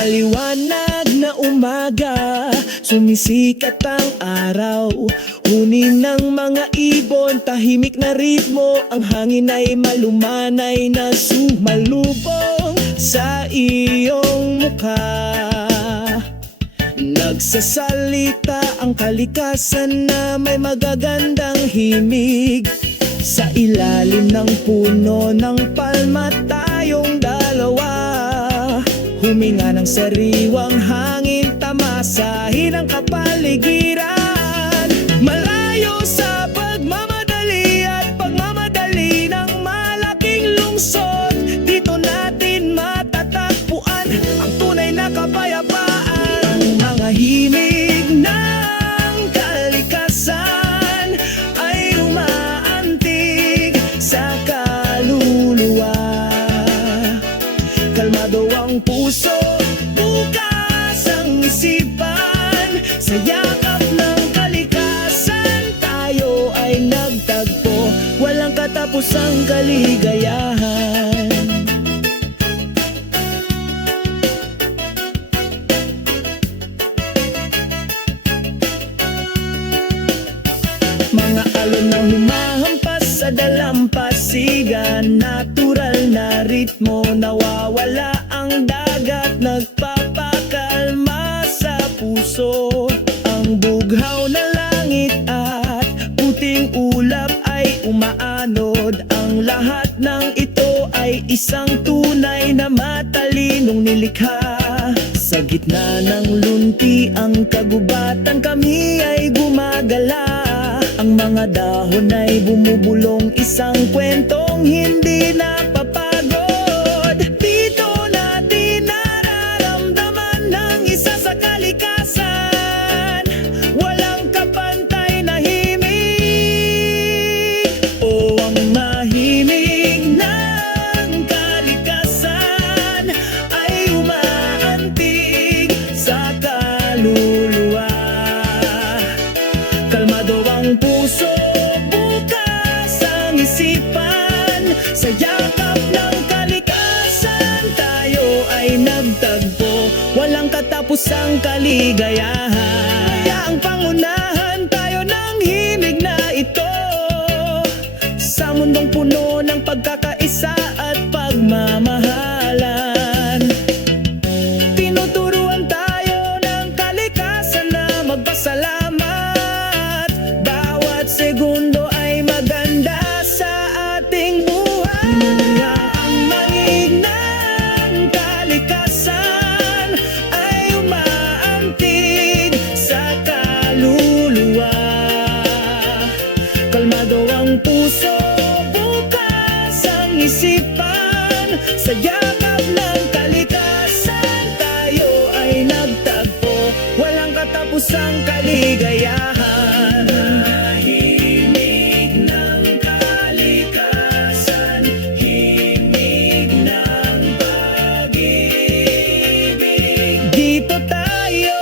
Maliwanag na umaga, sumisikat ang araw. Hunin ng mga ibon, tahimik na ritmo. Ang hangin ay malumanay na sumalubong sa iyong mukha. Nagsasalita ang kalikasan na may magagandang himig. Sa ilalim ng puno ng palma tayong dalawa, huminga ng sariwang hangin, tamasahin ang kapaligiran. Malayo sa pagmamadali at pagmamadali ng malaking lungsod, dito natin matatagpuan ang tunay na kapayapaan. Ang mga himig ng kalikasan ay umaantig sa kaluluwa. Kalmado ang puso, bukas ang isipan. Sa yakap ng kalikasan tayo ay nagtagpo, walang katapusang kaligayahan. Mga alon na humahampas sa dalampasigan, natural na ritmo, nawawala ang dagat, nagpapakalma sa puso. Ang bughaw na langit at puting ulap ay umaanod. Ang lahat ng ito ay isang tunay na matalinong nilikha. Sa gitna ng lunti ang kagubatan, kami ay gumagala. Ang mga dahon ay bumubulong, isang kwentong hindi napapagod. Dito natin nararamdaman ng isa sa kalikasan, walang kapantay na himig. O ang mahimig ng kalikasan ay umaantig sa kaluluwa. Kalmado ang puso, bukas ang isipan. Sa yakap ng kalikasan tayo ay nagtagpo, walang katapusang kaligayahan. Kaya ang pangunahan tayo ng himig na ito, sa mundong puno ng pagkakaisa at pagmamahalan. Tinuturuan tayo ng kalikasan na magpasalamat. Bawat segundo ay maganda sa ating buhay. Ang mangig ng kalikasan ay umaantig sa kaluluwa. Kalmado ang puso, bukas ang isipan. Sa yakap ng kalikasan tayo ay nagtagpo, walang katapusang kaligayahan. Himig ng kalikasan, himig ng pag-ibig. Dito tayo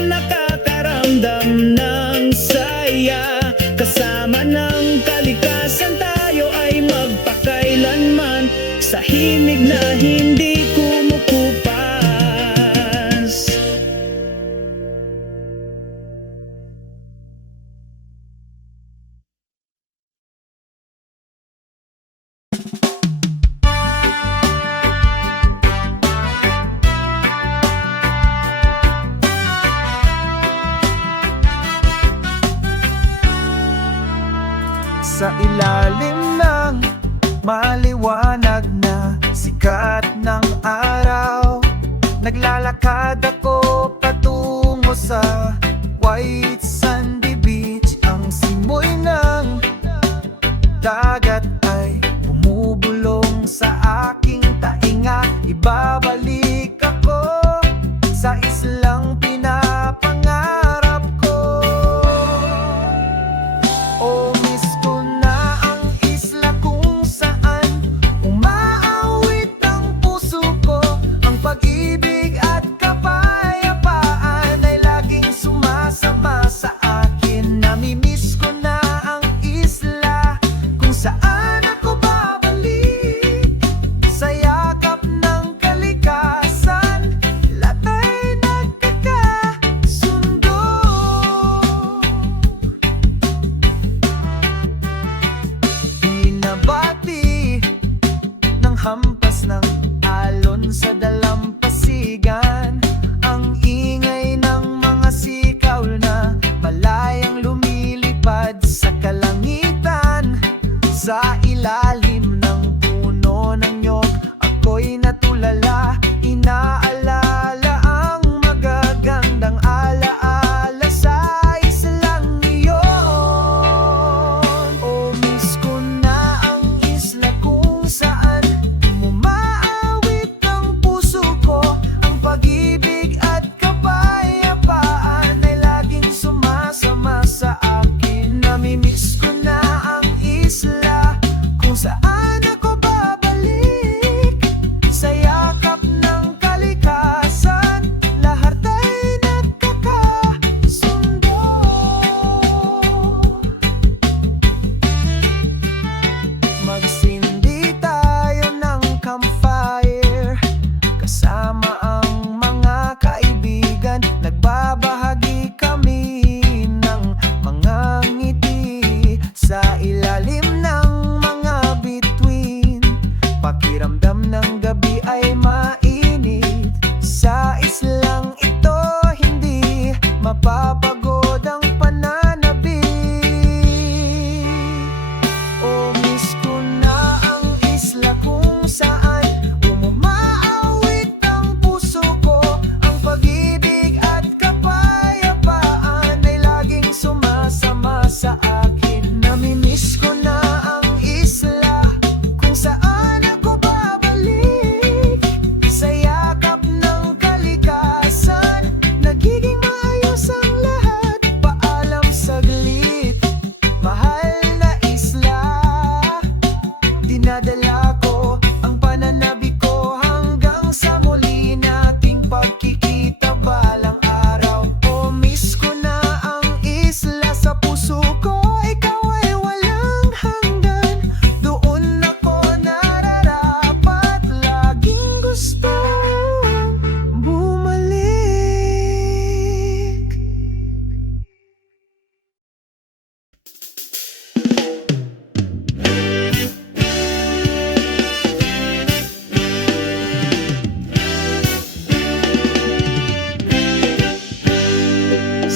nakakaramdam ng saya. Kasama ng kalikasan tayo ay magpakailanman, sa himig na hindi kumukupas. Sa ilalim ng maliwanag na sikat ng araw, naglalakad ako patungo sa white sandy beach. Ang simoy ng dagat ay bumubulong sa aking tainga. Ibabalik ako sa islang pinapangarap ko. O miss ko na ang isla kung saan umaawit ang puso ko. Ang pag-ibig at kapayapaan ay laging sumasama sa akin. Namimiss ko na ang isla kung saan ako babalik. Sa yakap ng kalikasan,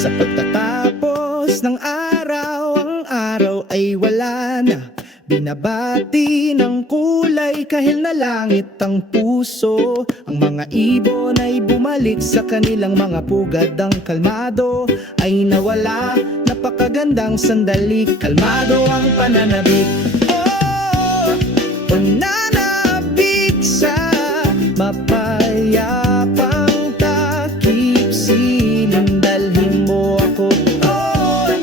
Sa pagtatapos ng araw, ang araw ay wala na. Binabati ng kulay kahil na langit ang puso. Ang mga ibon ay bumalik sa kanilang mga pugad. Ang kalmado ay nawala, napakagandang sandali. Kalmado ang pananabik, oh, pananabik sa mapayapang takip. Siling dalhin mo ako doon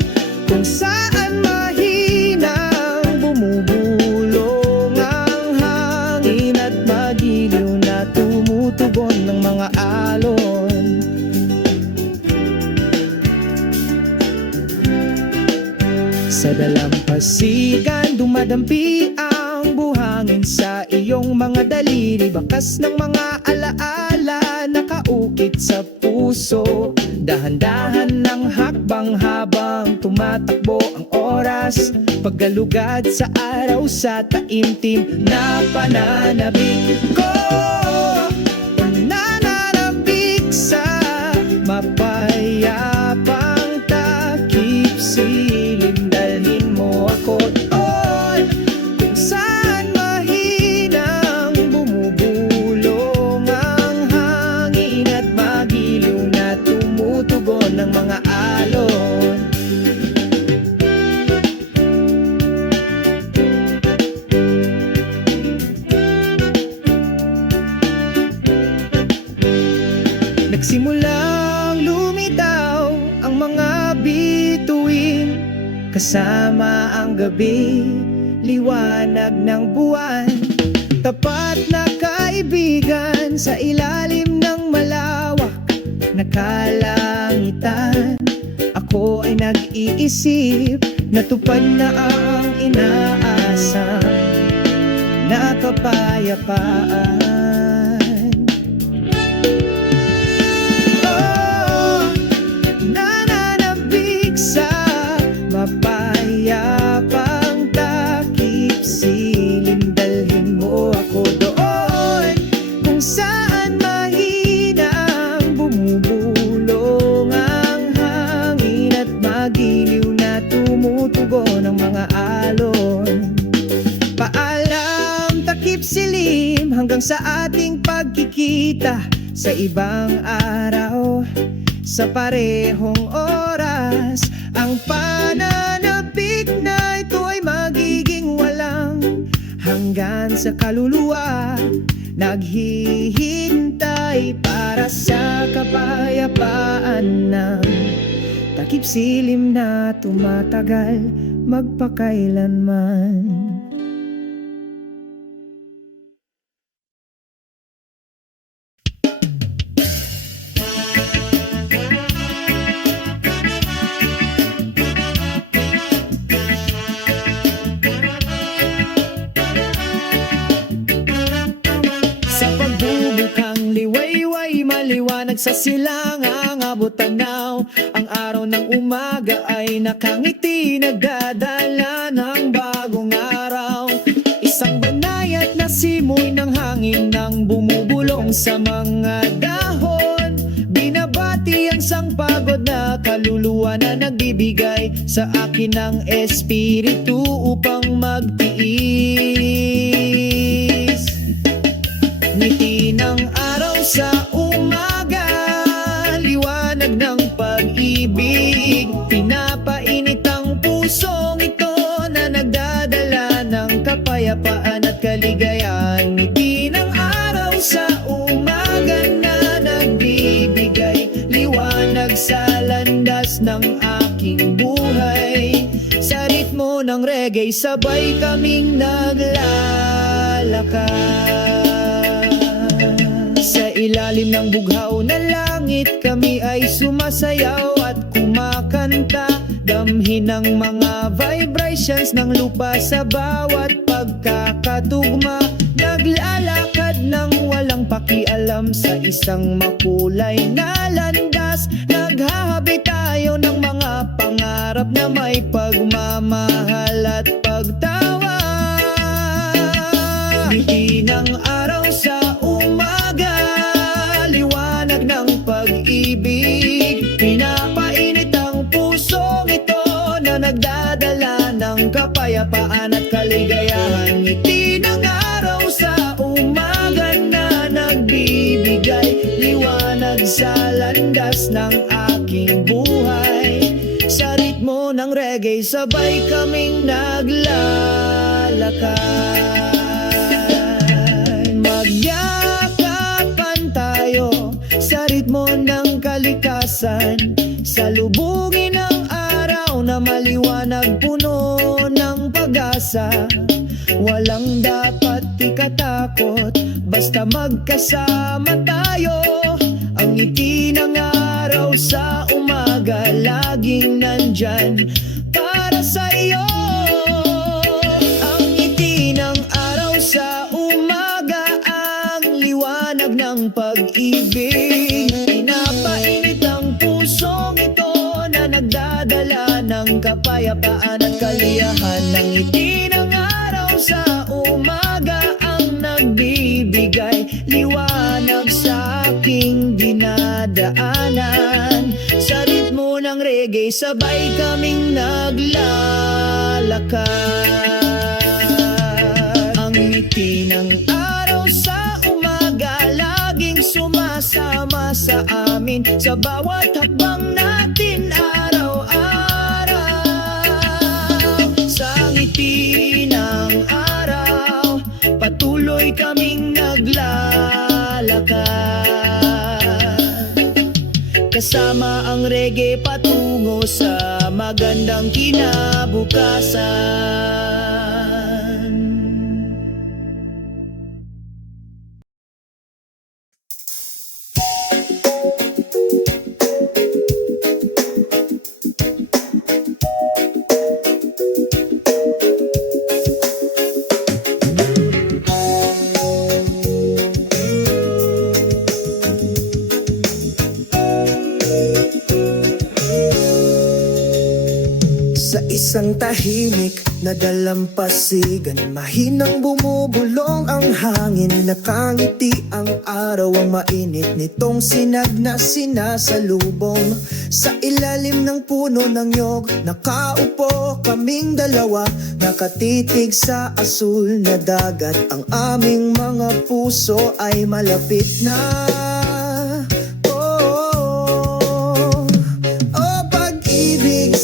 kung saan mahinang bumubulong ang hangin at magiliw na tumutugon ng mga alon. Sa dalampasigan dumadampi ang buhangin sa iyong mga daliri. Bakas ng mga alaala nakaukit sa puso. Dahan-dahan ng hakbang habang tumatakbo ang oras. Paggalugad sa araw sa taimtim na pananabik ko. Pananabik sa mapayapang takip. Silim dalhin mo ako doon kung saan mahinang bumubulong ang hangin at magiliw na tumutugon ng mga alon. Nagsimulang lumitaw ang mga bituin, kasama ang gabi, liwanag ng buwan. Tapat na kaibigan sa ilalim ng malawak na kalangitan. Ako ay nag-iisip, natupad na ang inaasam na kapayapaan. Nananabik sa mapayapang takip. Siling dalhin mo ako doon kung saan mahinang bumubulong ang hangin at magiliw na tumutugon ng mga alon. Paalam, takip silim, hanggang sa ating pagkikita sa ibang araw, sa parehong oras. Ang pananabik na ito ay magiging walang hanggan sa kaluluwa. Naghihintay para sa kapayapaan ng takip silim na tumatagal magpakailanman. Maliwanag sa silangang abot tanaw. Ang araw ng umaga ay nakangiti, nagdadala ng bagong araw. Isang banayat na simoy ng hangin nang bumubulong sa mga dahon. Binabati ang sangpagod na kaluluwa na nagbibigay sa akin ng espiritu upang magtiis. Ngiti ng araw sa umaga, liwanag ng pag-ibig. Pinapainit ang pusong ito na nagdadala ng kapayapaan at kaligayahan. Ngiti ng araw sa umaga na nagbibigay liwanag sa landas ng aking buhay. Sa ritmo ng reggae, sabay kaming naglalakad. Sa ilalim ng bughaw na langit, kami ay sumasayaw at kumakanta. Damhin ang mga vibrations ng lupa sa bawat pagkakatugma. Naglalakad ng walang pakialam sa isang makulay na landas. Naghahabi tayo ng mga pangarap na may pagmamahal at pagtawa. Ngiti ng araw sa umaga, liwanag ng pag-ibig. Pinapainit kapayapaan at kaligayahan. Ngiti ng araw sa umaga na nagbibigay liwanag sa landas ng aking buhay. Sa ritmo ng reggae sabay kaming naglalakad. Magyakapan tayo sa ritmo ng kalikasan. Salubungin ang araw na maliwanag, puno ng pag-asa. Walang dapat ikatakot, basta magkasama tayo. Ang ngiti ng araw sa umaga laging nandyan para sa iyo. Ang ngiti ng araw sa umaga, ang liwanag ng pag-ibig. Pinapainit ang pusong ito na nagdadala ng kapayapaan at kaliyahan. Ang ngiti ng araw sa umaga ang nagbibigay liwanag sa aking dinadaanan. Sa ritmo ng reggae sabay kaming naglalakad. Ang ngiti ng araw sa umaga laging sumasama sa amin sa bawat hakbang natin araw-araw. Sa ngiti ng araw patuloy kaming naglalakad. Kasama ang reggae patungo sa magandang kinabukasan. Sa isang tahimik na dalampasigan, mahinang bumubulong ang hangin. Nakangiti ang araw, ang mainit nitong sinag na sinasalubong. Sa ilalim ng puno ng nyog, nakaupo kaming dalawa, nakatitig sa asul na dagat. Ang aming mga puso ay malapit na.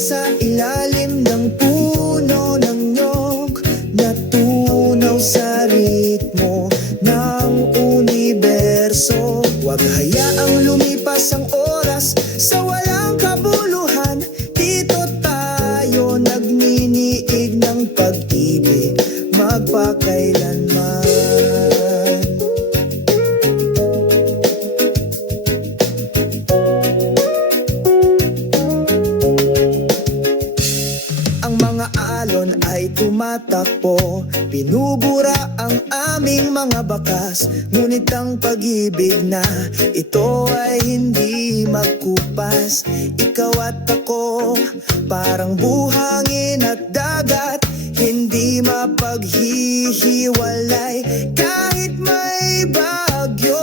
Sa ilalim ng puno ng nyog, natunaw sa ritmo ng universo. Huwag hayaang lumipas ang oras sa walang kabuluhan. Dito tayo nagniniig ng pag-ibig magpakailanman. Ay tumatakbo, binubura ang aming mga bakas. Ngunit ang pag-ibig na ito ay hindi magkupas. Ikaw at ako, parang buhangin at dagat, hindi mapaghihiwalay kahit may bagyo.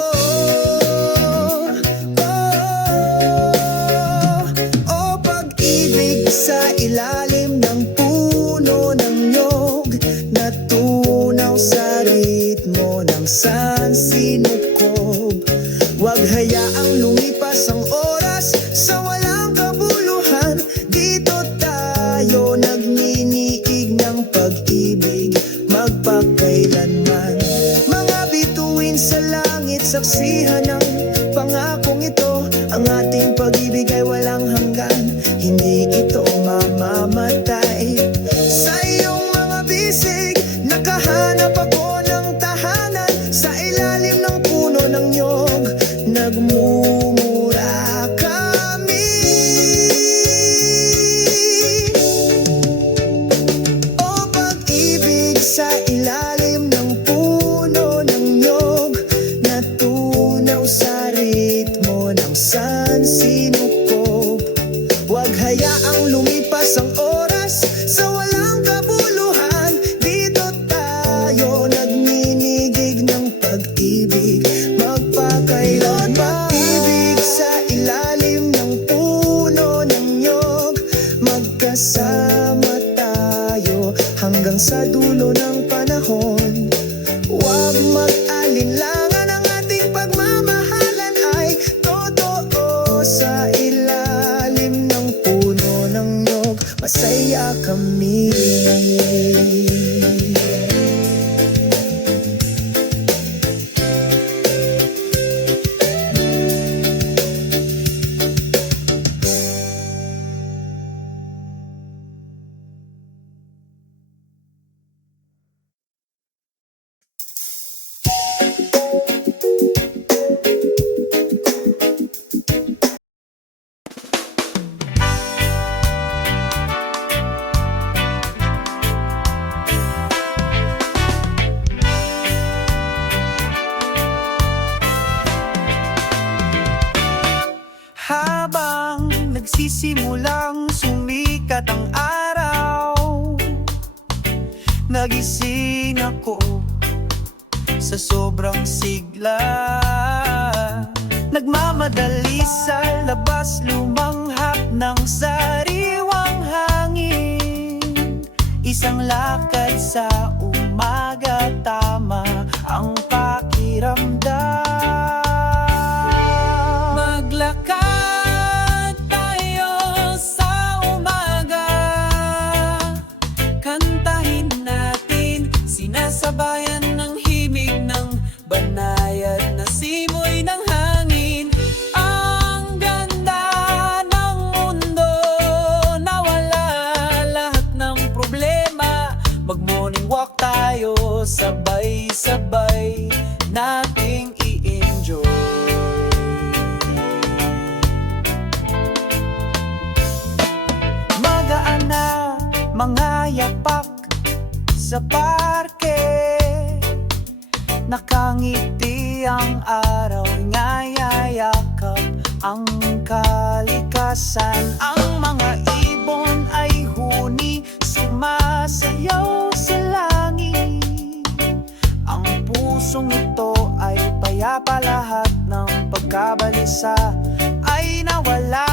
Oh, pag-ibig sa ilalim ng puno ng nyog, natunaw sa ritmo ng sansinukob. Huwag hayaang lumipas ang oras sa walang kabuluhan. Dito tayo nagniniig ng pag-ibig magpakailanman. Mga bituin sa langit, saksihan ng pangakong ito. Ang ating pag-ibig ay walang hanggan, hindi ito mamamatay. Sa iyong mga bisig, nakahanap ako ng tahanan. Sa ilalim ng puno ng nyog, nagmumura kami. O pag-ibig sa ilalim ng puno ng nyog, natunaw sa ritmo ng sansinukob. Huwag hayaang lumipas ang oras sa dulo ng panahon. Huwag mag-alinlangan, ang ating pagmamahalan ay totoo. Sa ilalim ng puno ng nyog, masaya kami. Habang nagsisimulang sumikat ang araw, nagising ako sa sobrang sigla. Nagmamadali sa labas, lumanghap ng sariwang hangin. Isang lakad sa umaga, tama ang pakiramdam. Maglakad tayo sa umaga, kantahin natin, sinasabayan ng himig ng banayad na simoy ng hangin. Ang ganda ng mundo, nawala lahat ng problema. Mag-morning walk tayo, sabay-sabay nating i-enjoy. Magaan na mga yapak sa parke, nakangiti ang araw, ngayayakap ang kalikasan. Ang mga ibon ay huni, sumasayaw sa langit. Ang pusong ito ay payapa, lahat ng pagkabalisa ay nawala.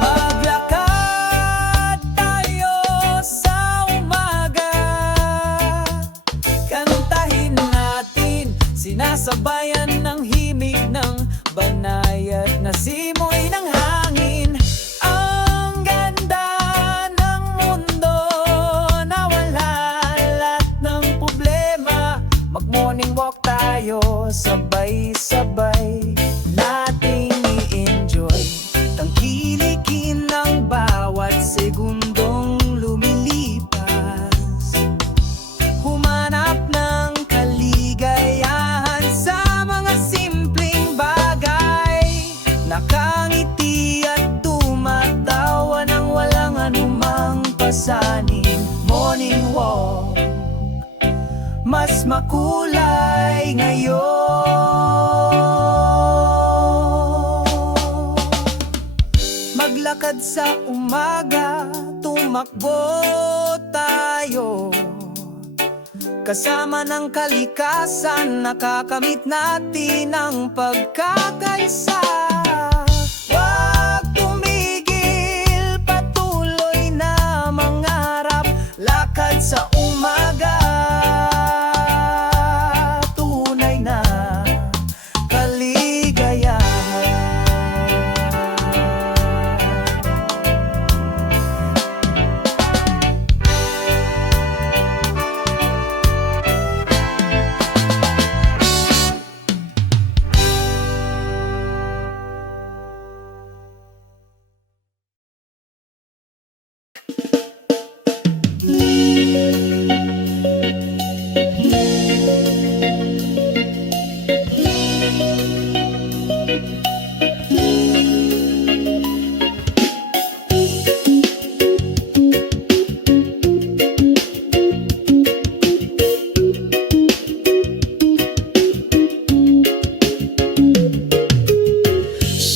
Maglakad tayo sa umaga, kantahin natin, sinasabayan ng himig ng banayad na simoy ng hangin. Ang ganda ng mundo, nawala lahat ng problema. Mag-morning walk tayo, sabay-sabay nating i-enjoy. Tangkilikin ang bawat segundong lumilipas, humanap ng kaligayahan sa mga simpleng bagay. Nakangiti at tumatawa ng walang anumang pasanin. Morning walk, mas makulay ngayon. Maglakad sa umaga, tumakbo tayo, kasama ng kalikasan, nakakamit natin ang pagkakaisa. Huwag tumigil, patuloy na mangarap, lakad sa umaga, tunay na kaligayahan.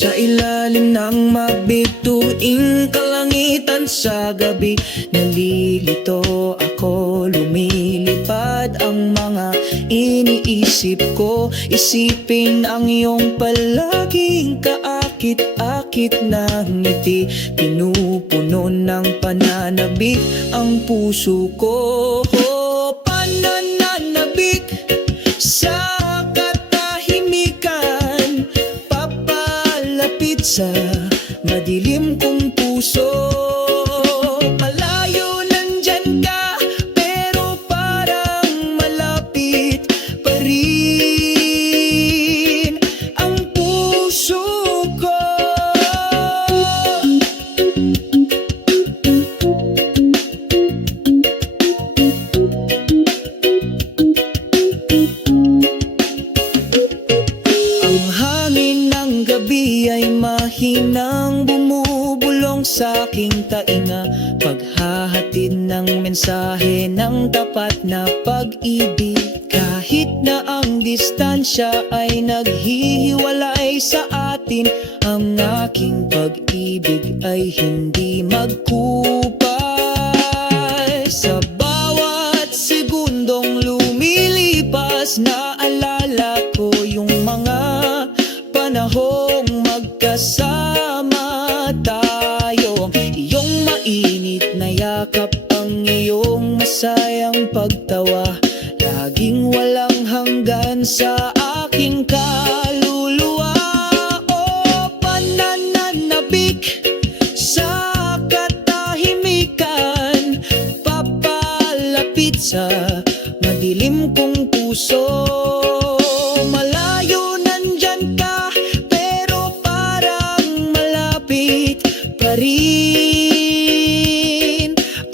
Sa ilalim ng mabituing kalangitan sa gabi, nalilito ako, lumilipad ang mga iniisip ko. Isipin ang iyong palaging kaakit-akit na ngiti. Pinupuno ng pananabik ang puso ko. Pananabik sa katahimikan, papalapit sa madilim kong puso. Malayo nandyan ka, pero parang malapit pa rin ang puso ko. Ang hangin ng gabi ay mahinang bumubulong sa aking tainga, paghahatid ng mensahe ng tapat na pag-ibig. Kahit na ang distansya ay naghihiwalay sa atin, ang aking pag-ibig ay hindi magkupay. Sa bawat segundong lumilipas, naalala ko yung mga panahong magkasama tayo. Iyong mainit na yakap, ang iyong masayang pagtawa, laging walang hanggan sa aking kaluluwa. O pananabik sa katahimikan, papalapit sa madilim kong puso. Malayo nandyan ka, pero parang malapit pa rin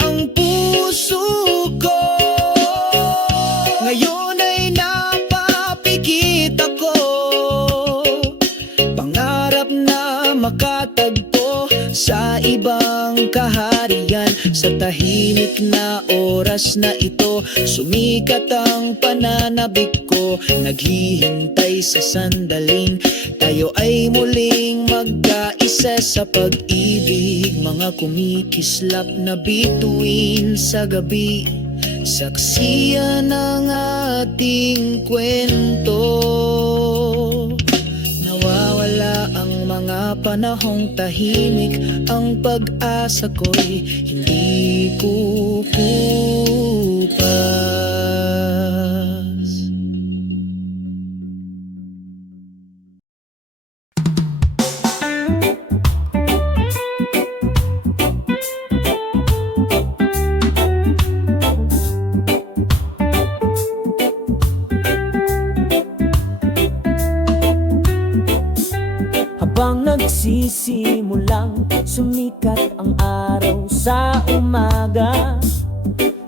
ang puso ko. Ngayon ay napapikit ako, pangarap na makatagpo sa ibang kaharian. Sa tahimik na oras na ito, sumikat ang pananabik ko. Naghihintay sa sandaling tayo ay muling magkaisa sa pag-ibig. Mga kumikislap na bituin sa gabi, saksiyan ng ating kwento. Nawawala ang mga panahong tahimik, ang pag-asa ko'y hindi kukupas. Habang nagsisimulang sumikat ang araw sa umaga,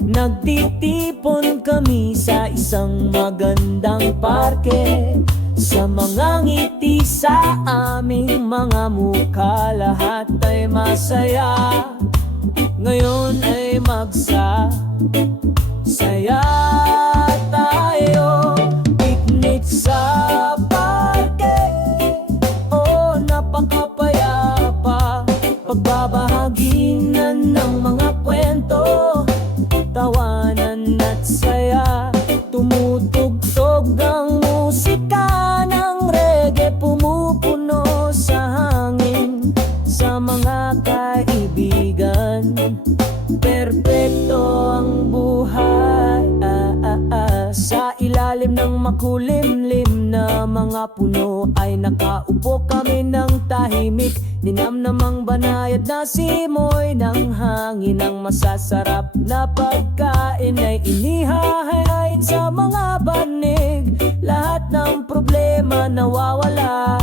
nagtitipon kami sa isang magandang parke. Sa mga ngiti sa aming mga mukha, lahat ay masaya. Ngayon ay magsasaya tayo. Picnic sa parke, oh napakapayapa. Pagbabahaginan ng mga kwento, tawanan at saya. Tumutugtog ang musika ng reggae, pumupuno sa hangin. Sa mga kaibigan, perpekto ang buhay. Sa ilalim ng makulimlim na mga puno ay nakaupo kami ng tahimik. Ninamnamang banayad na simoy ng hangin, ang masasarap na pagkain ay inihahain sa mga banig. Lahat ng problema nawawala,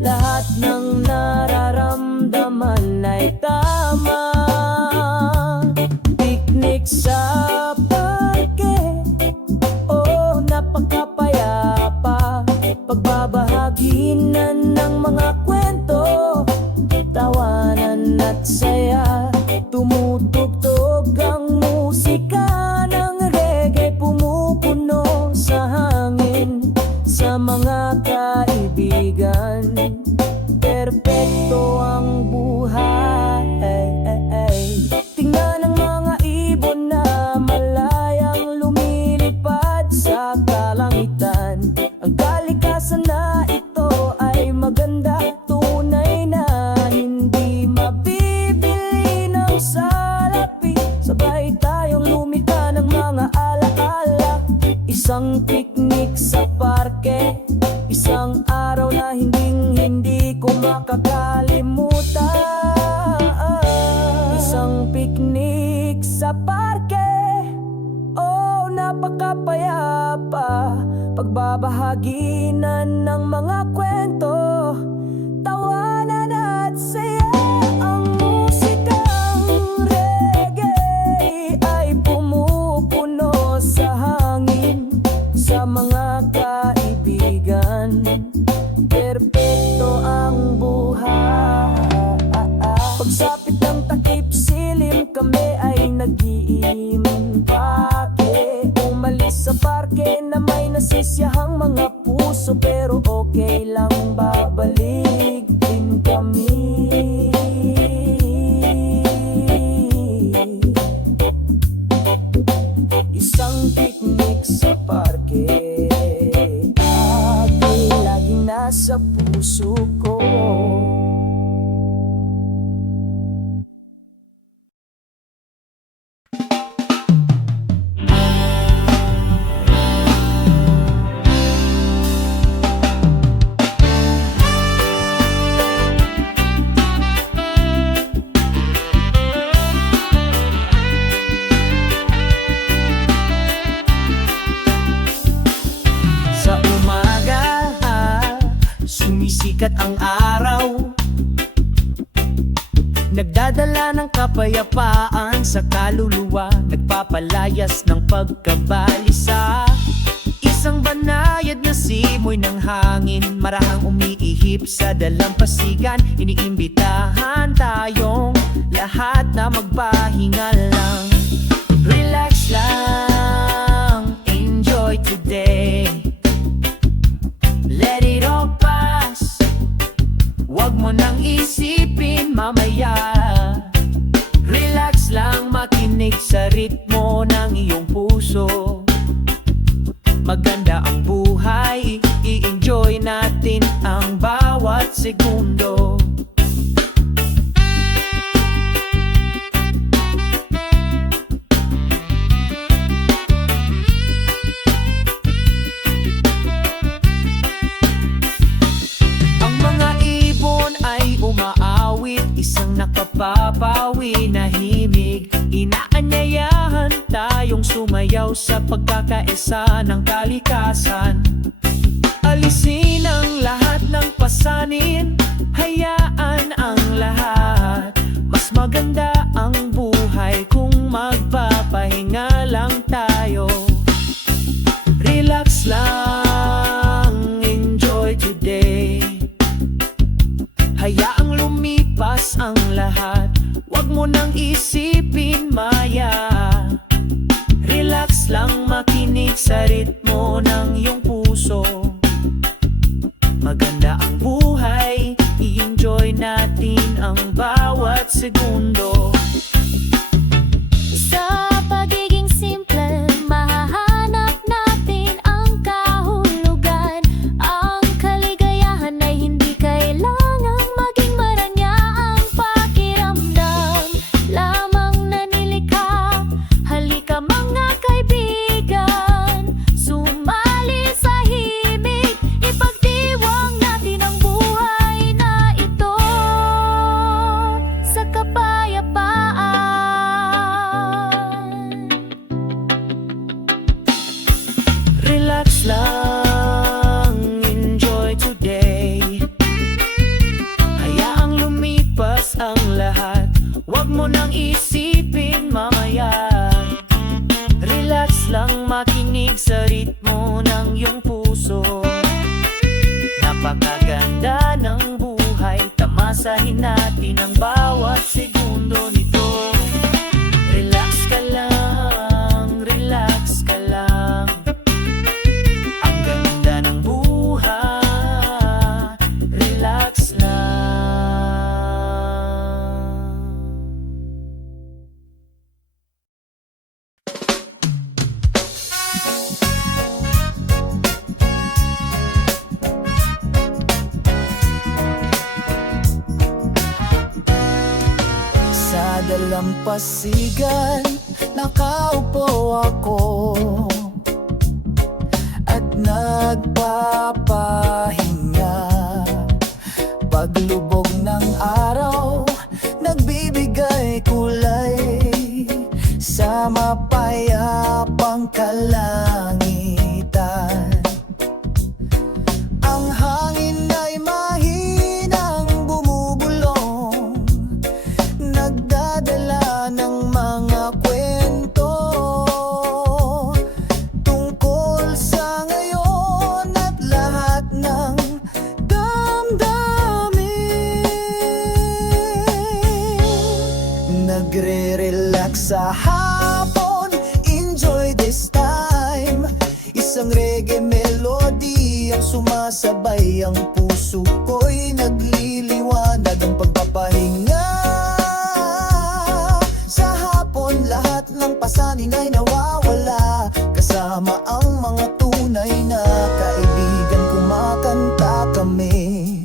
lahat ng nararamdaman ay tama. Picnic sa parke, oh napakapayapa. Pagbabahaginan ng mga kwento, tawanan at saya. Tumutugtog ang musika ng reggae, pumupuno sa hangin. Sa mga kaibigan, perpekto makakalimutan. Isang piknik sa parke, oh napakapayapa. Pagbabahaginan ng mga kwento, tawanan at saya. Ang musikang reggae ay pumupuno sa hangin, sa mga kaibigan. Perpekto ang buhay. Pagsapit ng takip silim, kami ay nag-iimpake. Umalis sa parke na may nasisiyahang mga puso, pero okay lang, babalik din kami. Isang picnic sa parke, laging nasa puso ko. Sa umaga, sumisikat ang araw, nagdadala ng kapayapaan sa kaluluwa, nagpapalayas ng pagkabalisa. Isang banayad na simoy ng hangin, marahang umiihip sa dalampasigan. Iniimbitahan tayong lahat na magpahinga lang. Relax lang, enjoy today. Let it all pass, wag mo nang isipin mamaya. Relax lang, makinig sa ritmo ng iyong puso. Maganda ang buhay, i-enjoy natin ang bawat segundo. Ang mga ibon ay umaawit, isang nakapapawi na himig. Inaanyayahan tayong sumayaw sa pagkakaisa ng kalikasan. Alisin ang lahat ng pasanin, hayaan ang lahat. Mas maganda ang buhay kung magpapahinga lang tayo. Relax lang, enjoy today. Hayaang lumipas ang lahat, wag mo nang isipin maya. Relax lang, makinig sa ritmo ng iyong puso. Maganda ang buhay, i-enjoy natin ang bawat segundo. Sa pagiging simple, mahahanap natin ang kahulugan. Ang kaligayahan ay hindi kailangang maging maranya ang pakiramdam. Lamang na nilikha, halika mga kaibigan, sumali sa himig, ipagdiwang natin ang buhay na ito sa kapayapaan. Relax lang, enjoy today. Hayaang lumipas ang lahat, wag mo nang isipin mamaya. Relax lang, makinig sa ritmo ng iyong puso. Napakaganda ng buhay, tamasahin natin ang bawat segundo nito. Relax ka lang, relax ka lang. Ang ganda ng buhay, relax lang. Sa dalampasigan, nakaupo ako at nagpapahinga. Paglubog Nagre-relax sa hapon, enjoy this time. Isang reggae melody ang sumasabay, ang puso ko'y nagliliwanag ang pagpapahinga. Sa hapon lahat ng pasanin ay nawawala, kasama ang mga tunay na kaibigan, kumakanta kami.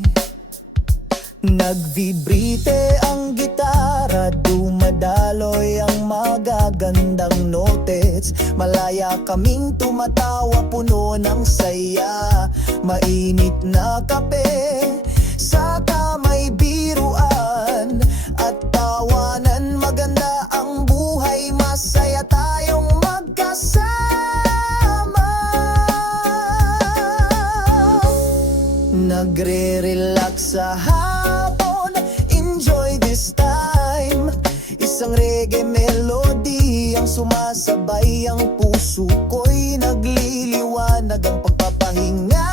Nagvibrite ang gitara, dumadaloy ang magagandang notes. Malaya kaming tumatawa, puno ng saya. Mainit na kape, saka may biruan at tawanan. Maganda ang buhay, masaya tayong magkasama. Nagre-relax sa hapon, enjoy this time. Isang reggae melody ang sumasabay, ang puso ko'y nagliliwanag ang pagpapahinga.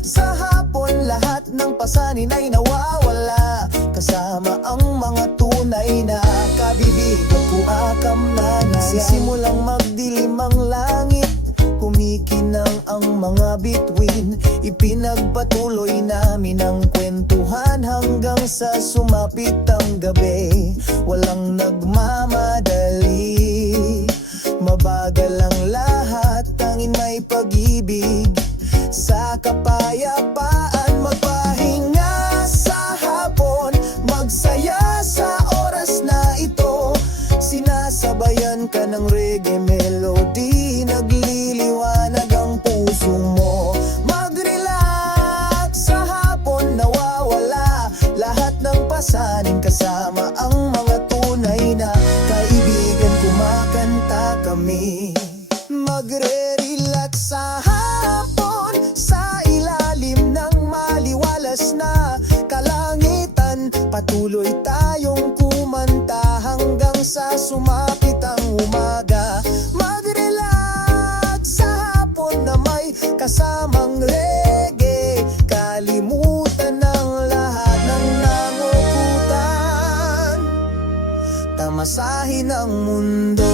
Sa hapon lahat ng pasanin ay nawawala, kasama ang mga tunay na kabibigan, kuakam na sisimulang magdilim ang langit, kumikinang ang mga bituin. Ipinagpatuloy namin ang kwentuhan hanggang sa sumapit ang gabi. Walang nagmamadali, mabagal ang lahat, tanging may pag-ibig. Sa kapayapaan magpahinga sa hapon, magsaya sa oras na ito. Sinasabayan ka ng reggae melody, nagliliwanag ang puso mo. Mag-relax sa hapon, nawawala lahat ng pasanin, kasama ang mga tunay na kaibigan, kumakanta kami. Magre-relax sa hapon, sa ilalim ng maliwalas na kalangitan. Patuloy tayong kumanta hanggang sa sumapit ang umaga. Mag-relax sa hapon na may kasamang reggae, kalimutan ng lahat ng nangukutan, tamasahin ang mundo.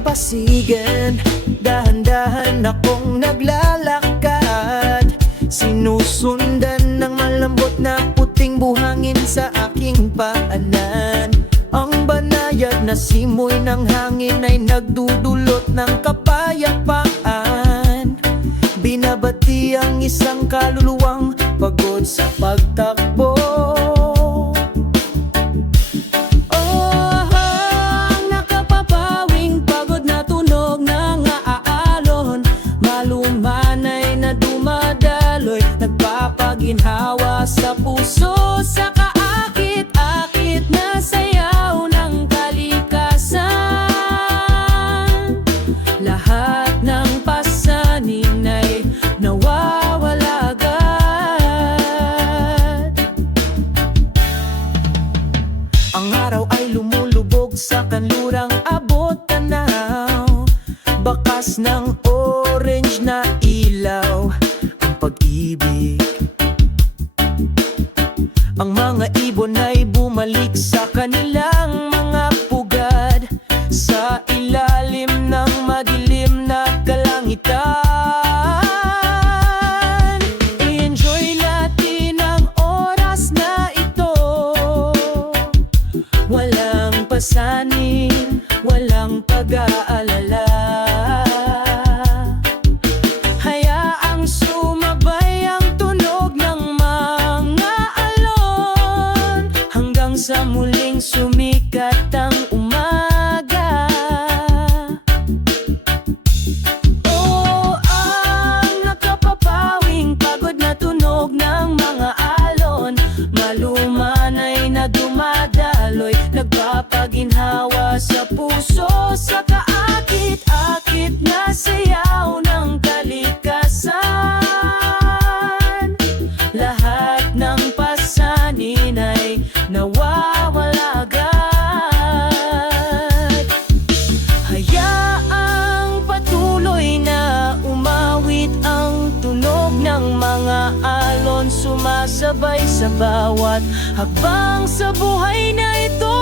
Pasigan, dahan-dahan akong naglalakad, sinusundan ng malambot na puting buhangin sa aking paanan. Ang banayad na simoy ng hangin ay nagdudulot ng kapayapaan. Binabati ang isang kaluluwang pagod sa pagtakbo. Ginhawa sa puso, sa kaakit-akit na sayaw ng kalikasan. Lahat ng pasanin ay nawawala agad. Ang araw ay lumulubog sa kanlurang abot tanaw, bakas ng orange na ilaw, ang pag-ibig. Ang mga ibon ay bumalik sa kanilang mga pugad, sa ilalim ng madilim na kalangitan. Enjoy natin ang oras na ito, walang pasanin, walang pag-aalala. Hayaang sumabay ang tunog ng mga alon, hanggang sa muling sumikat ang umaga. Oh, ang nakapapawing pagod na tunog ng mga alon, malumanay na dumadaloy, nagpapaginhawa sa puso, sa kaakit sa bawat hakbang sa buhay na ito.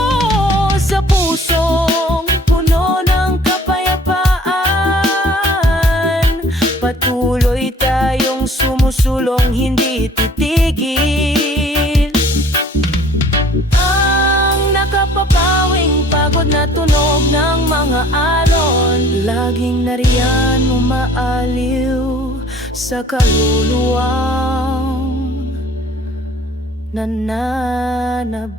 Sa pusong puno ng kapayapaan, patuloy tayong sumusulong, hindi titigil. Ang nakapapawing pagod na tunog ng mga alon, laging nariyan umaaliw sa kaluluwang nananabik.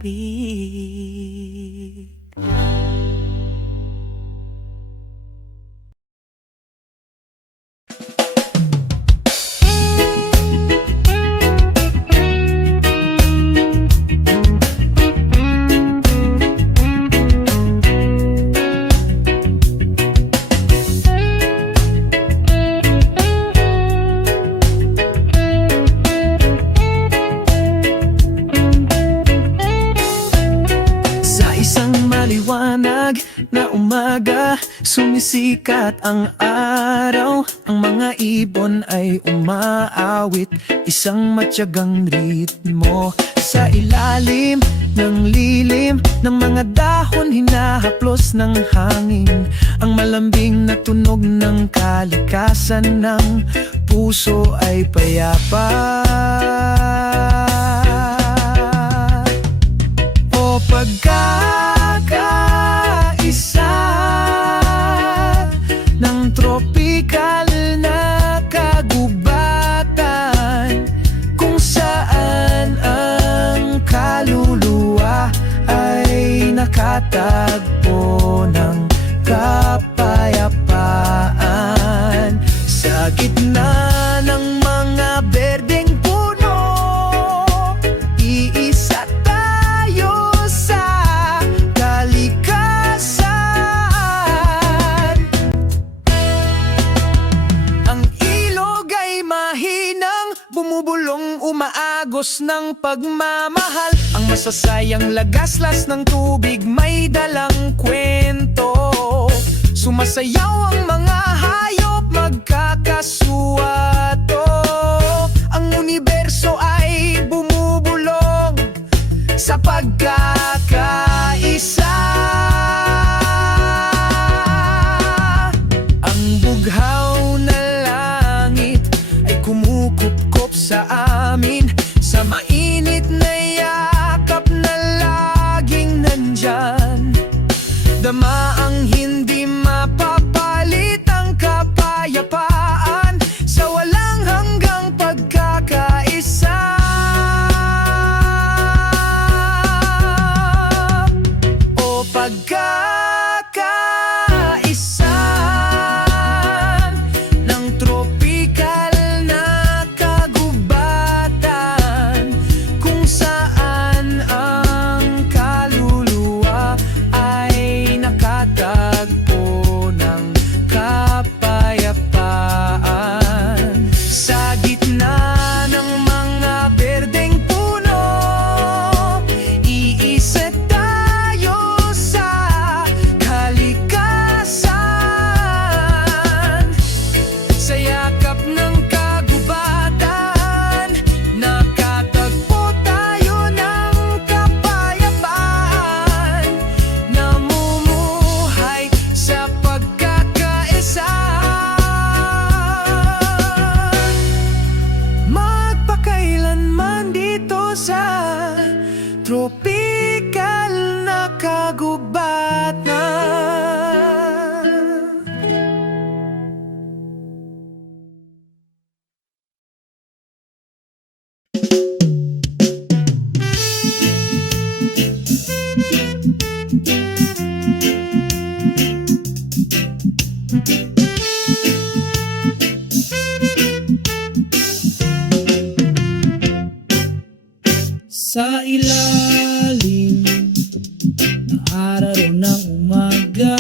Na umaga, sumisikat ang araw. Ang mga ibon ay umaawit, isang matyagang ritmo. Sa ilalim ng lilim ng mga dahon, hinahaplos ng hangin ang malambing na tunog ng kalikasan. Ng puso ay payapa. O pagkakaisa ng tropikal na kagubatan, kung saan ang kaluluwa ay nakatagpo ng kapayapaan. Sa gitna ng mga berdeng puno, iisa tayo sa kalikasan. Ang ilog ay mahinang bumubulong, umaagos ng pagmamahal. Ang masasayang lagaslas ng tubig may dalang kwento. Sumasayaw ang mga hayop, magkakasuwato. Ang universo ay bumubulong sa pagkakaisa. Ang bughaw na langit ay kumukupkop sa amin, sa mainit na yakap na laging nandyan. Dama ang hindi mapapalit, ang kapayapaan sa walang hanggang pagkakaisa. O pagkakaisa ng tropikal na kagubatan, kung saan ang kaluluwa ay nakatagpo ng kapayapaan. Sa gitna ng mga berdeng puno, iisa tayo sa kalikasan. Sa yakap ng kagubatan, nakatagpo tayo ng kapayapaan. Namumuhay sa pagkakaisa. Magpakailanman dito sa tropikal na kagubatan. Sa ilalim ng araw ng umaga,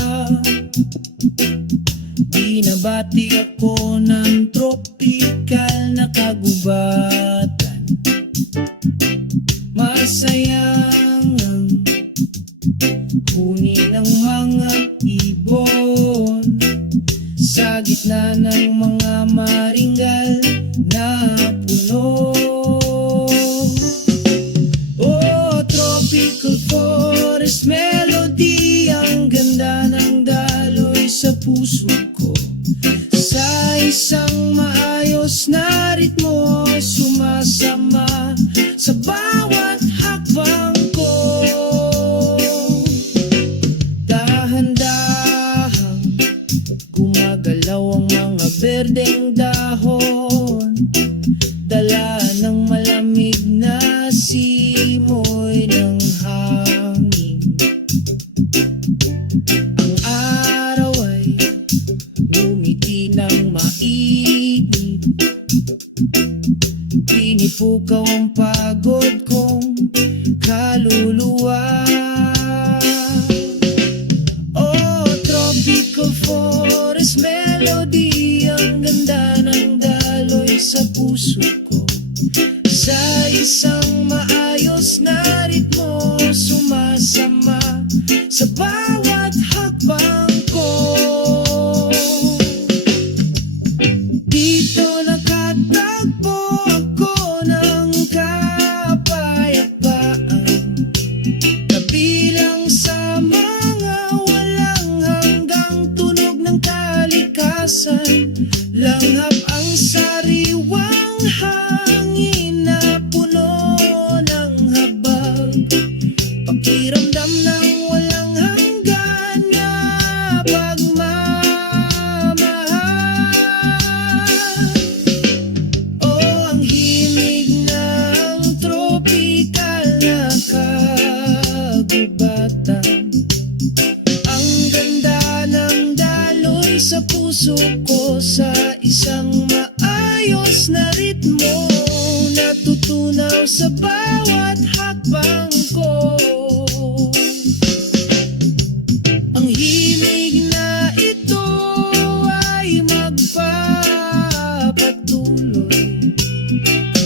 binabati ako ng tropikal na kagubatan. Masayang ang huni ng mga ibon sa gitna ng mga maringgal na puno. sa puso ko. Sa isang maayos na ritmo, sumasama sa bawat hakbang ko. Dahan-dahang gumagalaw ang mga berdeng dahon, dala ng malamig na simoy ng hangin. Ang araw ay ngumiti ng mainit, pinipukaw ang pagod kong kaluluwa. Oh, tropical forest melody, ang ganda ng daloy sa puso ko. Sa isang maayos na ritmo, sumasama sa bawat hakbang ko. Dito nakatagpo ako ng kapayapaan, kabilang sa mga walang hanggang tunog ng kalikasan. Langhap ang sariwang hangin na puno ng habag, pakiramdam ng walang hanggan na pagmamahal. Oh, ang himig ng tropical na kagubatan, ang ganda ng daloy sa puso ko. Sa isang maayos na ritmo, natutunaw sa bawat hakbang ko. Ang himig na ito ay magpapatuloy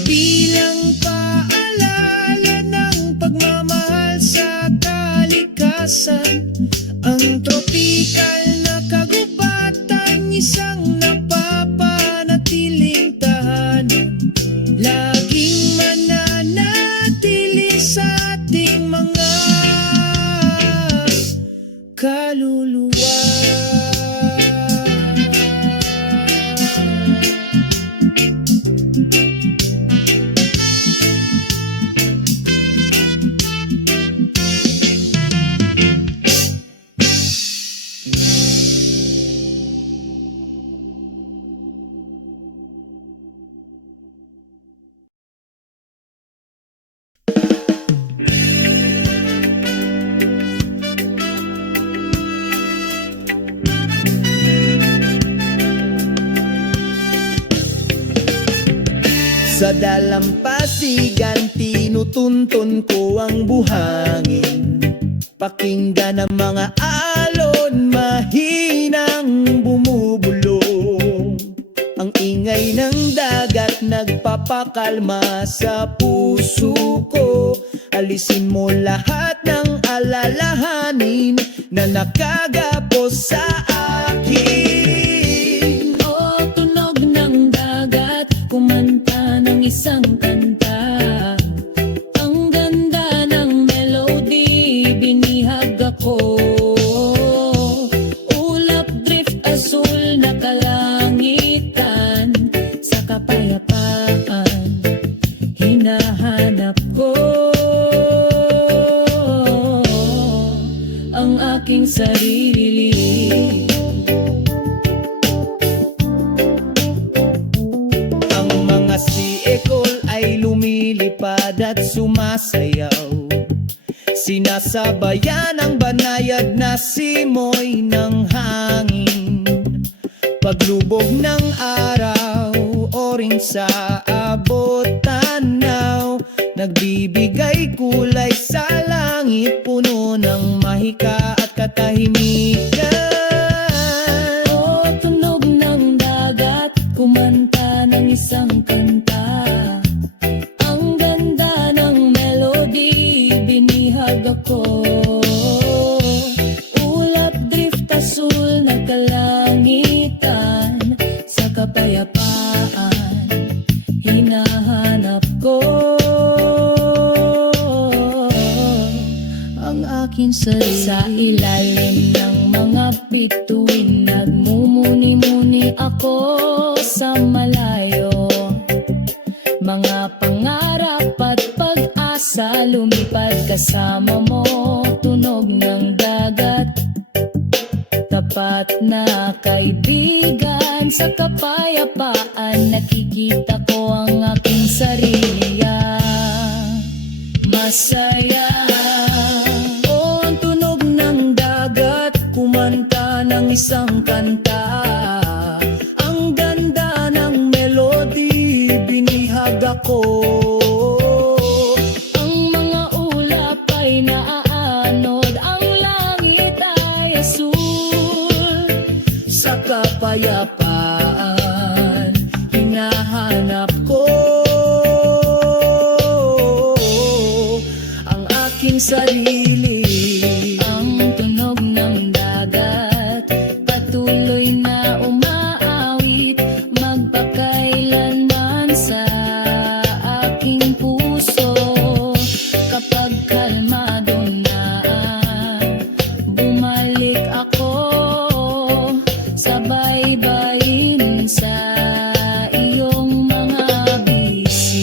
bilang paalala ng pagmamahal sa kalikasan. Ang tropikal na kagubatan, isang napapanatiling tahanan, laging mananatili sa ating mga kaluluwa. Sa dalampasigan, tinutuntun ko ang buhangin. Pakinggan ang mga alon, mahinang bumubulong. Ang ingay ng dagat, nagpapakalma sa puso ko. Alisin mo lahat ng alalahanin na nakagapos sa akin. O tunog ng dagat, kumanta ng isang kanta. Ang ganda ng melody, binihag ako. Ulap drift asul na kalangitan, sa kapayapaan hinahanap ko ang aking sarili. Ang mga siekol ay lumilipad at sumasayaw, sinasabayan ang banayad na simoy ng hangin. Paglubog ng araw, oring sa abot tanaw, nagbibigay kulay sa langit, puno ng mahika at katahimikan. O tunog ng dagat, kumanta ng isang kanta. Ang ganda ng melody, binihag ako. Ulap drift asul na kalangitan, sa kapayapaan hinahanap ko ang aking sarili. Sa ilalim ng mga bituin Sa lumipad kasama mo, tunog ng dagat. Tapat na kaibigan, sa kapayapaan nakikita ko ang aking sarili. Masaya. Oh, ang tunog ng dagat, kumanta ng isang kanta. Ang ganda ng melody, binihag ako. Ang mga ulap ay naaanod, ang langit ay asul. Sa kapayapaan, hinahanap ko ang aking sarili. Ang tunog ng dagat, patuloy na umaawit, magpakailanman sa aking puso. Kapag kalmado na, bumalik ako, sabay-bayin sa iyong mga bisig.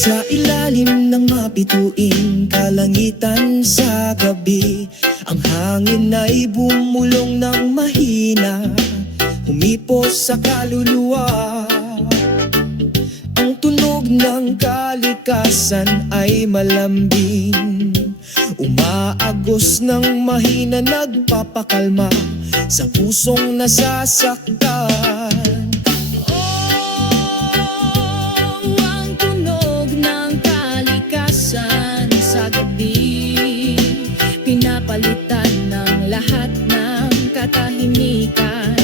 Sa ilalim ng mapituing kalangitan sa gabi, ang hangin ay bumulong ng mahina, humipos sa kaluluwa. Ang tunog ng kalikasan ay malambing, umaagos ng mahina, nagpapakalma sa pusong nasasaktan. Ang tunog ng kalikasan sa gabi, pinapalitan ng lahat ng katahimikan.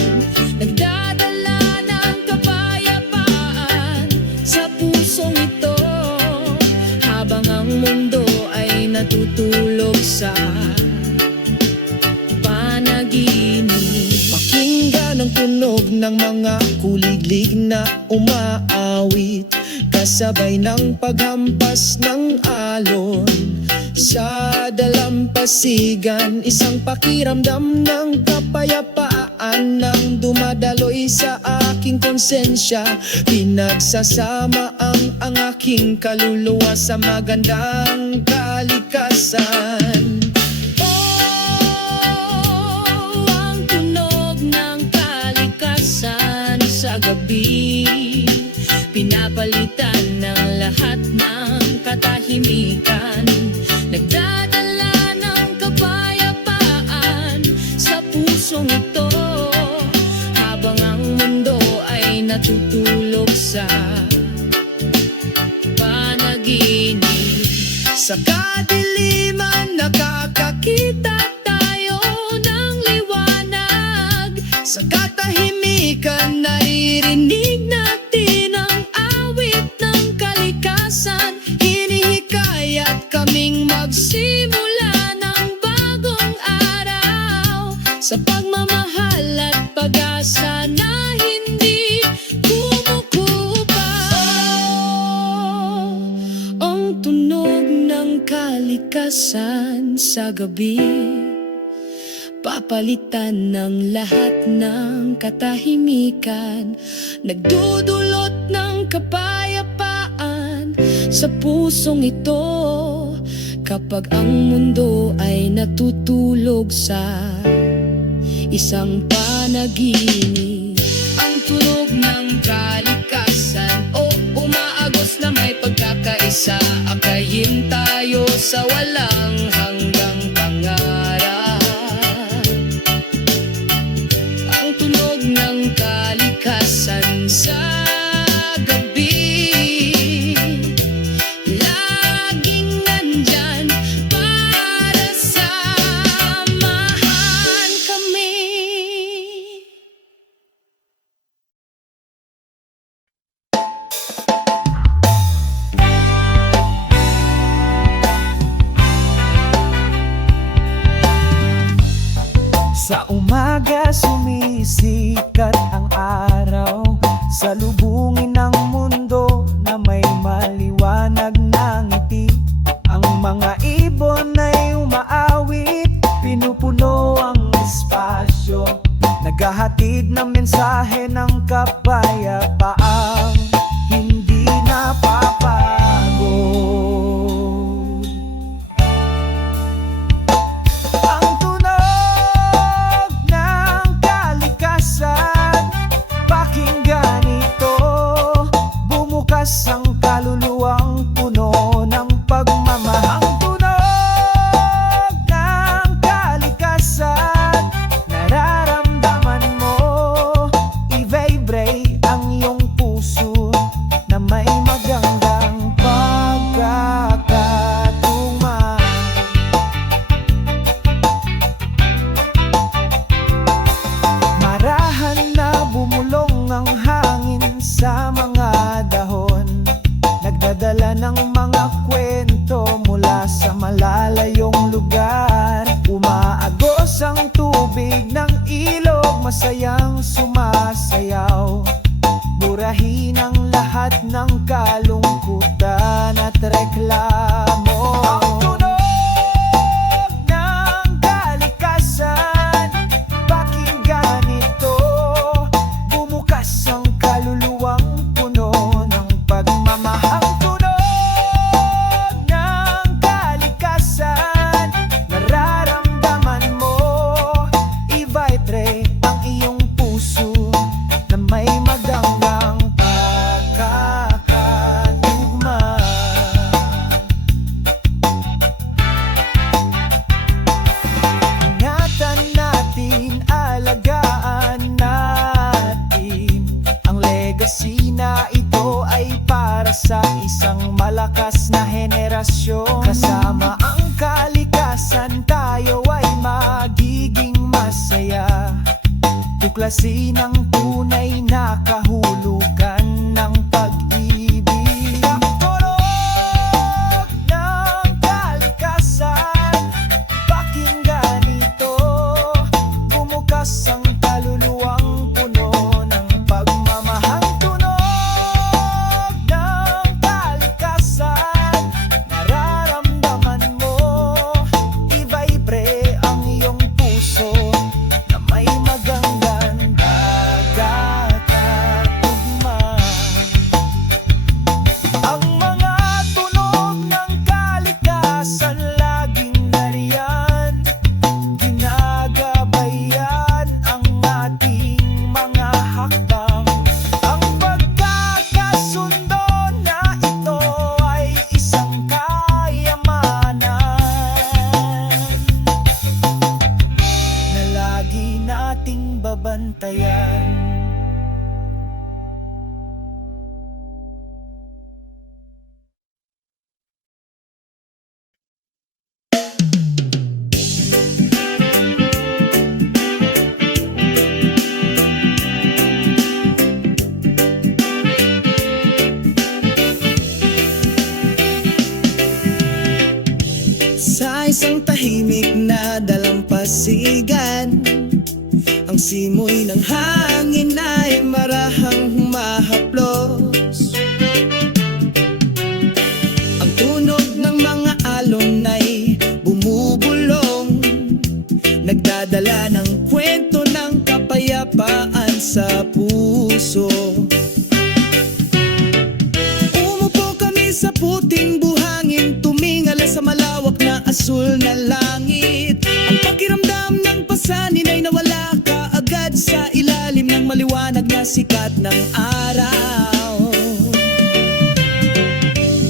Nagdadala ng kapayapaan sa pusong ito, habang ang mundo ay natutulog sa panaginip. Pakinggan ang tunog ng mga kuliglig na umaawit, kasabay ng paghampas ng alon sa dalampasigan. Isang pakiramdam ng kapayapaan nang dumadaloy sa aking konsensya. Pinagsasama ang aking kaluluwa sa magandang kalikasan. Ang tunog ng kalikasan sa gabi, pinapalitan ng lahat ng katahimikan. Nagdadala ng kapayapaan sa pusong ito, habang ang mundo ay natutulog sa panaginip. Sa kadiliman nakakakita tayo ng liwanag, sa katahimikan naririnig natin ang awit ng kalikasan. Hinihikayat kaming magsimula ng bagong araw, sa pagmamahal at pag-asa na hindi kumukupa. Ang tunog ng kalikasan sa gabi, papalitan ng lahat ng katahimikan. Nagdudulot ng kapayapaan sa pusong ito, kapag ang mundo ay natutulog sa isang panaginip. Ang tunog ng kalikasan, o umaagos na may pagkakaisa, akayin tayo sa walang hanggang pangarap. Ang tunog ng kalikasan sa gabi, laging nandyan para samahan kami. sumisikat ang araw, salubungin ng mundo na may maliwanag na ngiti. Ang mga ibon ay umaawit, pinupuno ang espasyo, naghahatid ng mensahe ng kapayapaang hindi napapagod. Ang tunog ng kalikasan, pakinggan ito, bumukas ang kaluluwang puno ng pagmamahal. Ang tunog ng kalikasan, nararamdaman mo, i-vibrate ang iyong puso na may magandang pagkakatugma. Marahan na bumulong ang hangin sa mga dahon, nagdadala ng mga kwento mula sa malalayong lugar. Umaagos ang tubig ng ilog, masayang sumasayaw, burahin ang lahat ng kalungkutan at reklamo. Ang tunog ng kalikasan, pakinggan ito, bumukas ang kaluluwang puno ng pagmamahal. Ang tunog ng kalikasan, nararamdaman mo, i-vibrate ang iyong puso na may magandang pagkakatugma. Ingatan natin, alagaan natin ang legacy na ito ay para sa isang malakas na henerasyon. Kasama ang kalikasan, tayo ay magiging masaya, tuklasin ang tunay na kahulugan ng pag-ibig. Ang tunog ng kalikasan, pakinggan ito, bumukas ang kaluluwang puno ng pagmamahal. Ang tunog ng kalikasan, nararamdaman mo, i-vibrate ang iyong puso na may magandang pagkakatugma. Ang mga tunog ng kalikasan laging nariyan, ginagabayan ang ating mga hakbang. Ang pagkakasundo na ito ay isang kayamanan na lagi nating babantayan. Sa isang tahimik na dalampasigan, ang simoy ng hangin ay marahang humahaplos. Ang tunog ng mga alon ay bumubulong, nagdadala ng kwento ng kapayapaan sa puso. Umupo kami sa puting buhangin, tumingala sa malawak na asul na langit. Ang pakiramdam ng pasanin ay nawala kaagad sa ilalim ng maliwanag na sikat ng araw.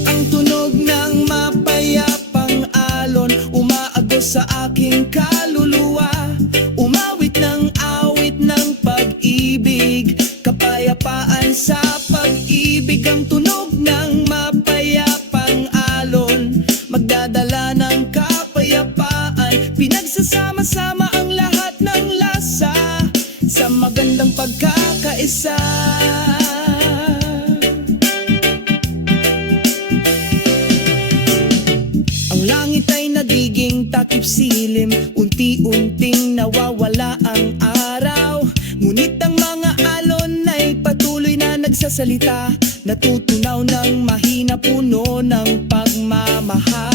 Ang tunog ng mapayapang alon umaagos sa aking kaluluwa, umawit ng awit ng pag-ibig, kapayapaan sa pag-ibig. Ang tunog ng mapayapang alon, magdadala ng kapayapaan, pinagsasama-sama ang lahat ng lasa sa magandang pagkakaisa. Ang langit ay nagiging takip silim, unti-unting nawawala ang araw, ngunit Ngunit ang mga alon ay patuloy na nagsasalita, natutunaw ng mahina puno ng pagmamahal.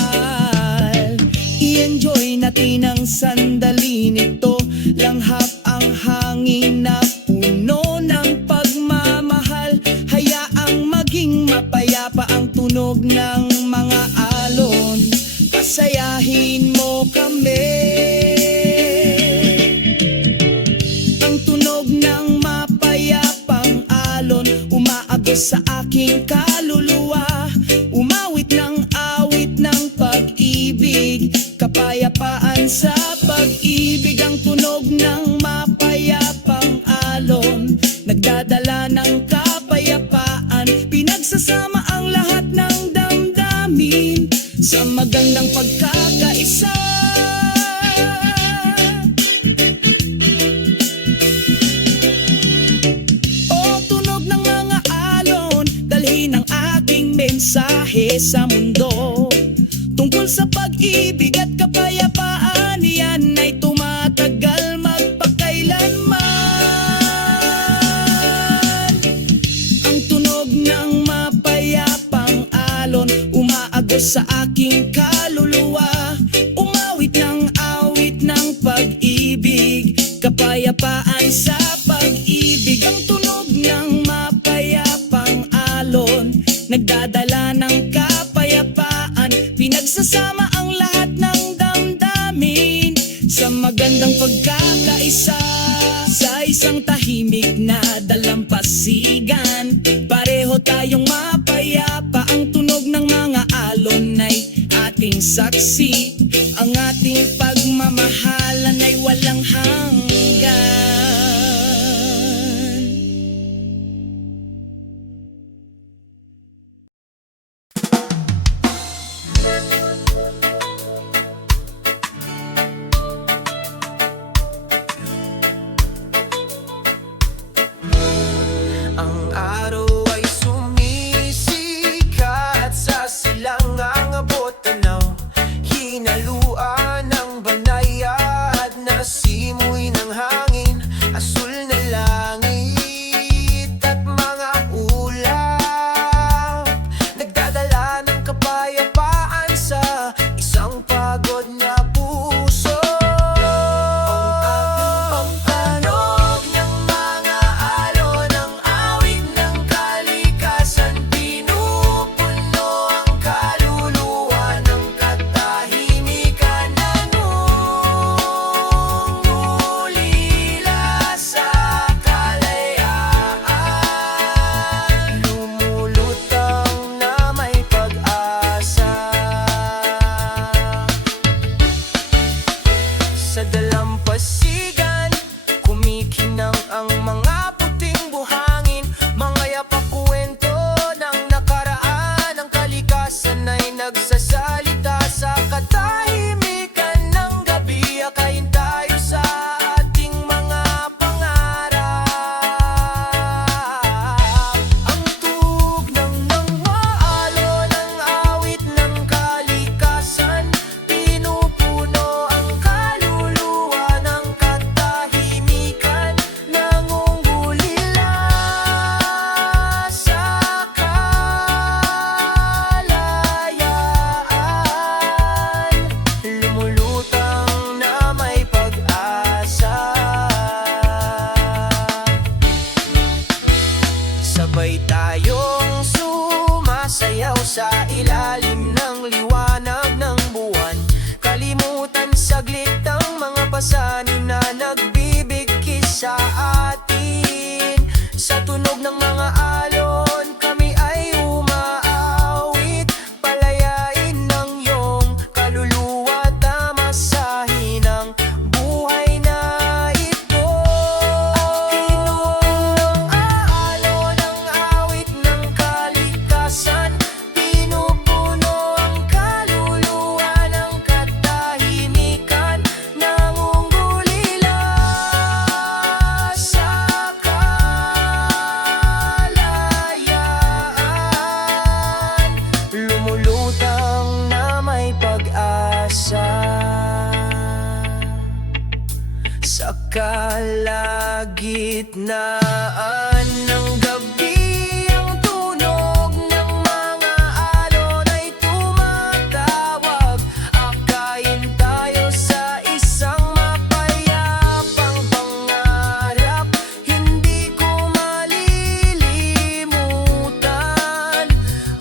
I-enjoy natin ang sandali nito, langhap ang hangin na puno ng pagmamahal. Hayaang maging mapayapa ang tunog ng mga alon, pasayahin mo kami. Ang tunog ng mapayapang alon umaagos sa aking kaluluwa, umawit ng awit ng pag-ibig, kapayapaan sa pag-ibig. Ang tunog ng mapayapang alon nagdadala ng kapayapaan, pinagsasama ang lahat ng damdamin sa magandang pagkakaisa. Mensahe sa mundo tungkol sa pag-ibig at kapayapaan, yan ay tumatagal magpakailanman. Ang tunog ng mapayapang alon umaagos sa aking kaluluwa, umawit ng awit ng pag-ibig, kapayapaan sa pag-ibig. Ang tunog ng mapayapang alon nagdadala ng kapayapaan, pinagsasama ang lahat ng damdamin sa magandang pagkakaisa. Sa isang tahimik na dalampasigan, pareho tayong mapayapa. Ang tunog ng mga alon ay ating saksi, ang ating pagmamahalan ay walang hanggan. Ang araw ay sumisikat sa silangang abot tanaw, hinaluan ng banaya at nasimoy ng hangin, asul na langit at mga ulap, nagdadala ng kapayapaan sa isang pagod na puso. Ang panog ng mga alon, ang awit ng kalikasan, pinupuno ang kaluluwa ng katahimikan, nangungulila sa kalayaan, lumulutang na may pag-asa. Sa dalampasigan, kumikinang ang mga puting buhangin, mga yapak kwento ng nakaraan. Ang kalikasan ay nagsasalita sa katahimikan ng gabi, akayin tayo sa ating mga pangarap. Ang tugnang ng maalon, ang awit ng kalikasan, pinupuno ang kaluluwa ng katahimikan, nangungulila sa kalayaan, lumulutang na may pag-asa. Sabay tayong sumasayaw sa ilalim ng liwanag ng buwan, kalimutan saglit ang mga pasanin na nagbibigkis sa atin. Sa tunog ng mga alon, kami ay umaawit, palayain ng iyong kaluluwa, tamasahin ang buhay na ito. Tinugtog ang alon, ang awit ng kalikasan, pinupuno ang kaluluwa ng katahimikan, nangungulila gitnaan ng gabi, ang tunog ng mga alon ay tumatawag. Akayin tayo sa isang mapayapang pangarap, hindi ko malilimutan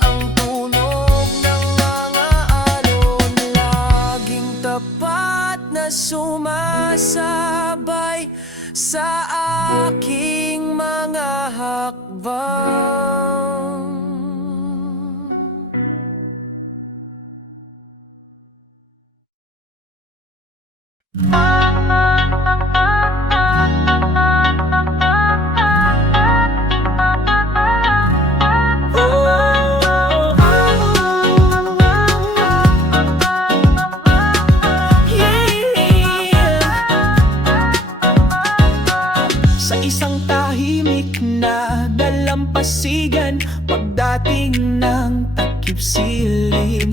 ang tunog ng mga alon, laging tapat na sumasabay sa aking mga hakbang. Sa isang tahimik na dalampasigan, pagdating ng takip silim,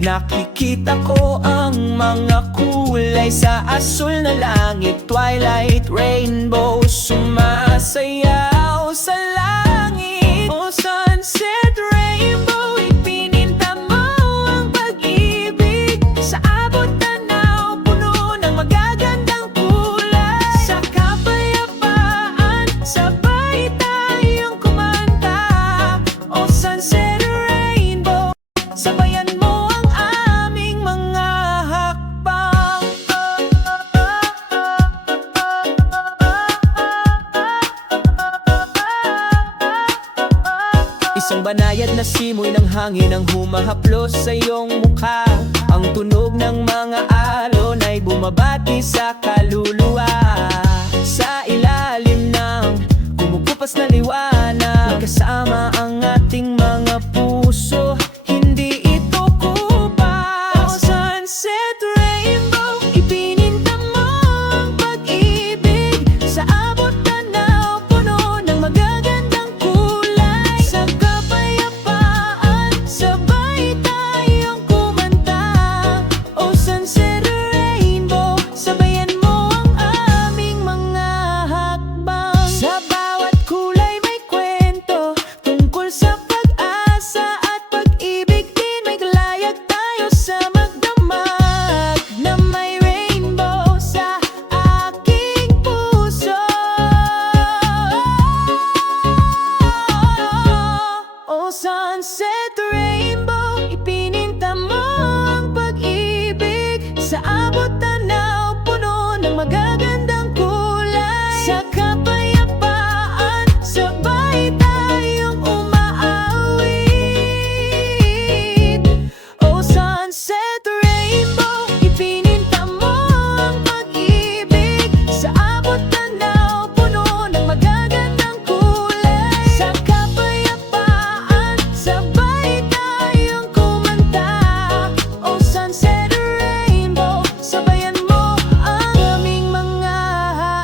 nakikita ko ang mga kulay sa asul na langit. Twilight, rainbow, sumasayaw sa langit. O sunset, rainbow, ipininta mo ang pag-ibig sa abot tanaw, puno ng magagandang kulay. Sa kapayapaan, sabay tayong kumanta. O sunset, rainbow, sabayan mo ang aming mga hakbang. Isang banayad na simoy ng hangin ang humahaplos sa iyong mukha. Ang tunog ng mga alon ay bumabati sa kaluluwa. Sa ilalim ng kumukupas na liwanag, kasama ang ating mga puso, hindi ito kupas. O sunset, rainbow, ipininta mo ang pag-ibig sa abot tanaw, puno ng magagandang kulay. Sa kapayapaan, sabay tayong kumanta. O sunset, rainbow, sabayan mo ang aming mga hakbang. Sa bawat kulay may kwento tungkol sa pag-asa at pag-ibig din. May kalayag tayo sa magdamag na may rainbow sa aking puso. O sunset, rainbow, ipininta mo ang pag-ibig sa abot tanaw, puno ng magagandang kulay. Sa kapayapaan, sabay tayong umaawit. O sunset, rainbow, ipininta mo ang pag-ibig sa abot tanaw, puno ng magagandang kulay. Sa kapayapaan, sabay tayong kumanta. O sunset, rainbow, sabayan mo ang aming mga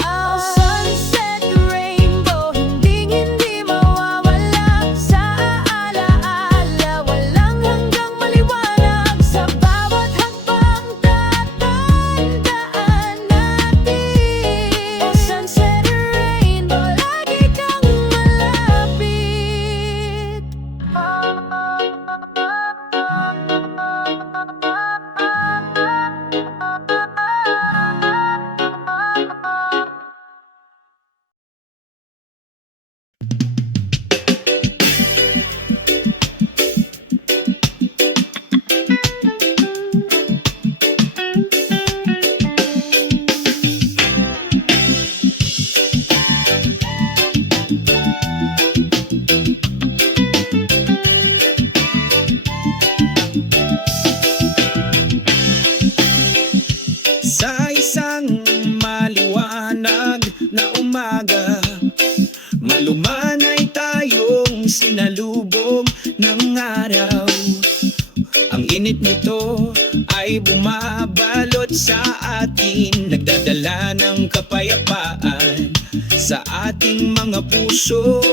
o sunset, rainbow, hindi mawawala sa alaala. Walang hanggang maliwanag sa bawat hakbang tatandaan natin. O sunset, rainbow, lagi kang malapit. Sa isang maliwanag na umaga, malumanay tayong sinalubong ng araw. Ang init nito ay bumabalot sa atin, nagdadala ng kapayapaan sa ating mga puso.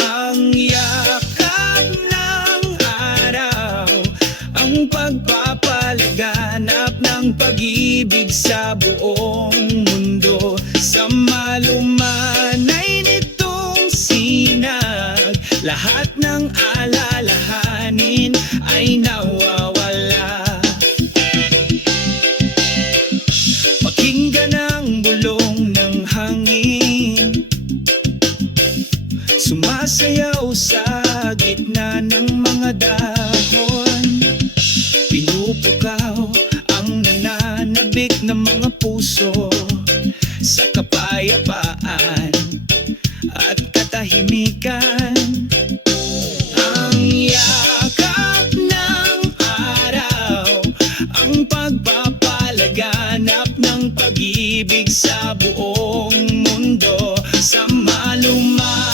Ang yakap ng araw, ang pagpapalaganap ng pag-ibig sa buong mundo. Sama ay nawawala. Pakinggan ang bulong ng hangin, sumasayaw sa gitna ng mga dahon. Pinupukaw ang nananabik ng mga puso sa kapayapaan at katahimikan. Ang yakap ng araw, ang pagpapalaganap ng pag-ibig sa buong mundo, sa maluma